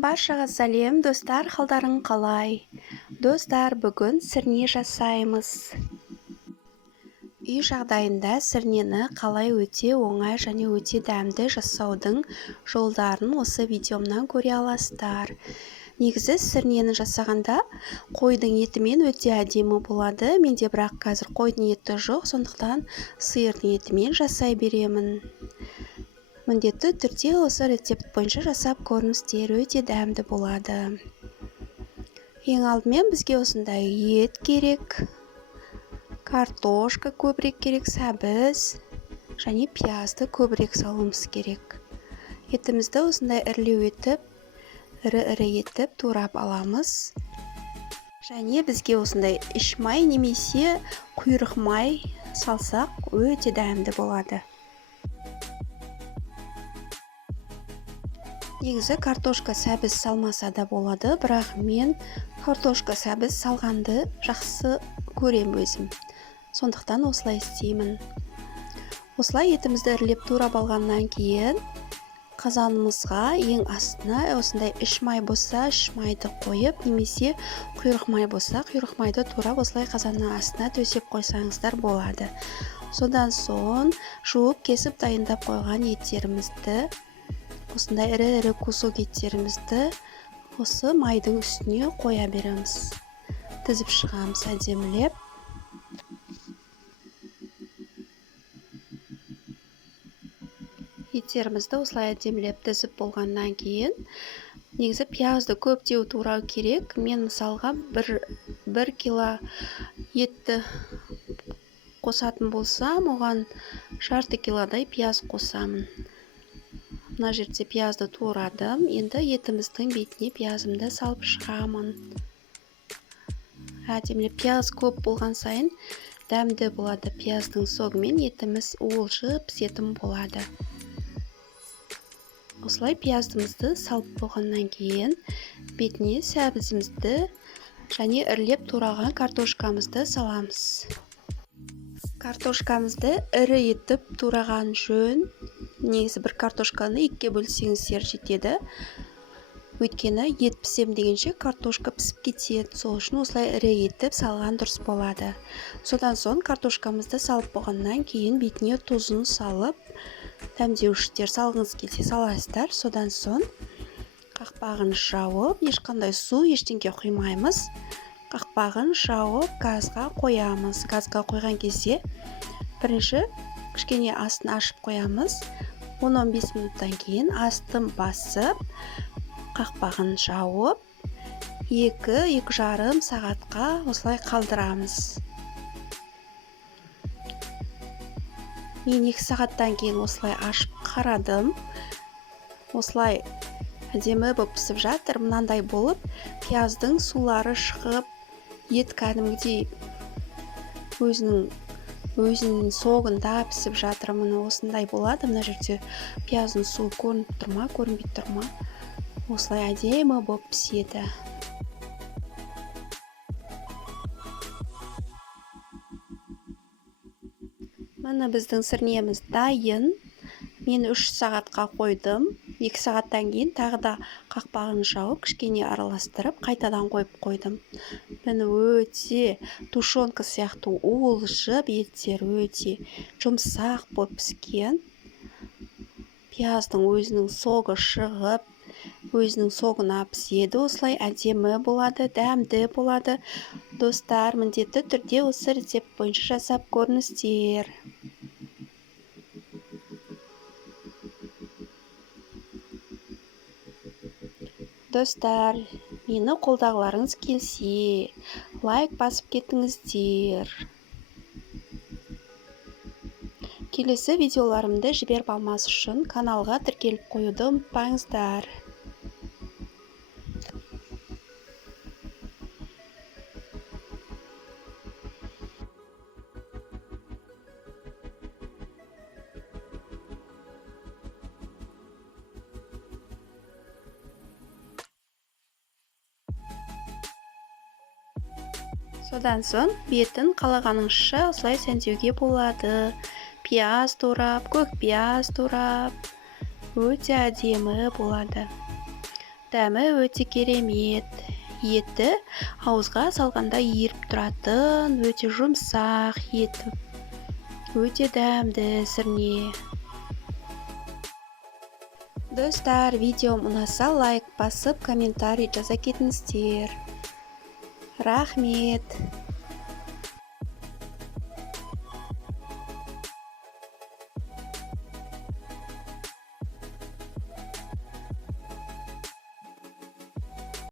Баршаға сәлем, достар, қалдарың қалай? Достар, бүгін сірне жасаймыз. Үй жағдайында сірнені қалай өте оңай және өте дәмді жасаудың жолдарын осы видеомнан көре аласыздар. Негізі сірнені жасағанда қойдың етімен өте әдемі болады. Менде бірақ қазір қойдың еті жоқ, сондықтан сиырдың етімен жасай беремін. Міндетті түрде осы рецепт бойынша жасап көріңіздер, өте дәмді болады. Ең алдымен бізге осындай ет керек, картошка көбірек керек, сәбіз және пиязды көбірек салуымыз керек. Етімізді осындай ірі-ірі етіп турап аламыз. Және бізге осындай іш май немесе құйрық май салсақ өте дәмді болады. Негізі картошка сәбіз салмаса да болады, бірақ мен картошка сәбіз салғанды жақсы көрем өзім. Сондықтан осылай істеймін. Осылай етімізді ірілеп турап алғаннан кейін қазанымызға ең астына осындай іш май болса, іш майды қойып, немесе құйрық май болса, құйрық майды турап осылай қазанның астына төсеп қойсаңыздар болады. Содан соң жуып кесіп дайындап қойған еттерімізді, осындай ірі-ірі кусок еттерімізді осы майдың үстіне қоя береміз. Тізіп шығамыз әдемілеп. Еттерімізді осылай әдемілеп тізіп болғаннан кейін, негізі пиязды көптеу турау керек. Мен мысалға бір кило етті қосатын болсам, оған жарты килодай пияз қосамын. Мына жерде пиязды турадым. Енді етіміздің бетіне пиязымды салып шығамын. Әдемілеп пияз көп болған сайын дәмді болады. Пияздың соғымен етіміз уылжып пісетін болады. Осылай пияздымызды салып болғаннан кейін бетіне сәбізімізді және ірілеп тураған картошкамызды саламыз. Картошкамызды ірі етіп тураған жөн. Негізі бір картошканы екіге бөлсеңіздер жетеді. Өйткені ет пісем дегенше картошка пісіп кетеді. Сол үшін осылай ірі етіп салған дұрыс болады. Содан соң картошкамызды салып болғаннан кейін бетіне тұзын салып, дәмдеуіштер салғыңыз келсе саласыздар. Содан соң қақпағын жауып, ешқандай су, ештеңе құймаймыз. Қақпағын жауып, газға қоямыз. Газға қойған кезде бірінші кішкене астын ашып қоямыз. 10-15 минуттан кейін астын басып, қақпағын жауып, 2-2,5 сағатқа осылай қалдырамыз. Мен 2 сағаттан кейін осылай ашып қарадым. Осылай әдемі болып пісіп жатыр. Мынандай болып, пияздың сулары шығып, ет кәдімгідей өзінің соғында пісіп жатыр. Міне осындай болады. Мына жерде пияздың суы көрініп тұрма, көрінбей тұрма. Осылай әдемі болып піседі. Міне біздің сірнеміз дайын. Мен 3 сағатқа қойдым. 2 сағаттан кейін тағы да қақпағын жауып, кішкене араластырып, қайтадан қойып қойдым. Міне өте тушенка сияқты уылжып, еттер өте жұмсақ болып піскен. Пияздың өзінің соғы шығып, өзінің соғына піседі. Осылай әдемі болады, дәмді болады. Достар, міндетті түрде осы рецепт бойынша жасап көріңіздер. Достар, мені қолдағыларыңыз келсе, лайк басып кетіңіздер. Келесі видеоларымды жіберіп алмас үшін каналға тіркеліп қоюды ұмытпаңыздар. Содан соң бетін қалағаныңызша осылай сәндеуге болады. Пияз турап, көк пияз турап, өте әдемі болады. Дәмі өте керемет. Еті ауызға салғанда еріп тұратын, өте жұмсақ еті. Өте дәмді сірне. Достар, видеом ұнаса лайк басып, комментарий жаза кетіңіздер. Рахмет.